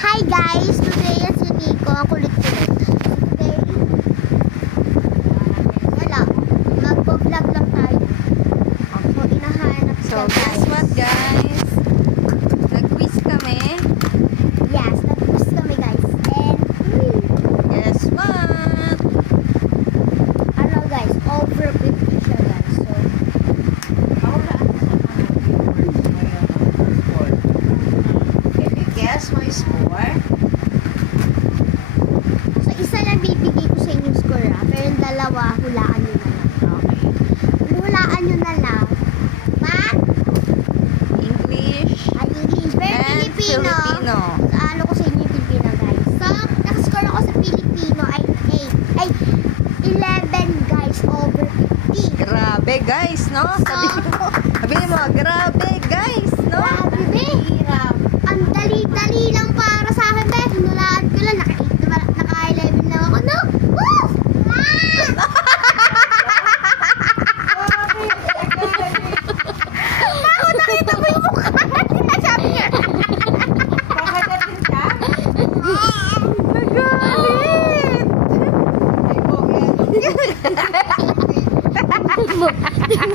Hi guys! Today yan si Nico. Ang kulit-kulit. Today, wala. Magpo-vlog lang tayo. So, inahanap So, siya guess guys. what guys? Nag-quiz kami. Yes, nag-quiz kami guys. And, Guess what? ano guys, over 50 siya guys. So, Can you guess my score? so isa lang bibigay ko sa inyong score pero yung dalawa, hulaan nyo na lang. Okay. Hulaan nyo na lang. Math, English ay English, pero and Filipino. Filipino. So, ano ko sa inyo yung Pilipino guys. So, nakascore ako sa Pilipino ay 8. Ay, 11 guys over 50. Grabe guys, no? Sabi mo, grabe guys, no? Grabe, be. Ang dali-dali lang para sa akin, be. Sinulaan ko lang. Naka-11 lang ako. No! Woo! Ah! Ako nakita mo yung mukha. Sabi niya. Kakagatin ka? Nagalit! Ay, po, yan.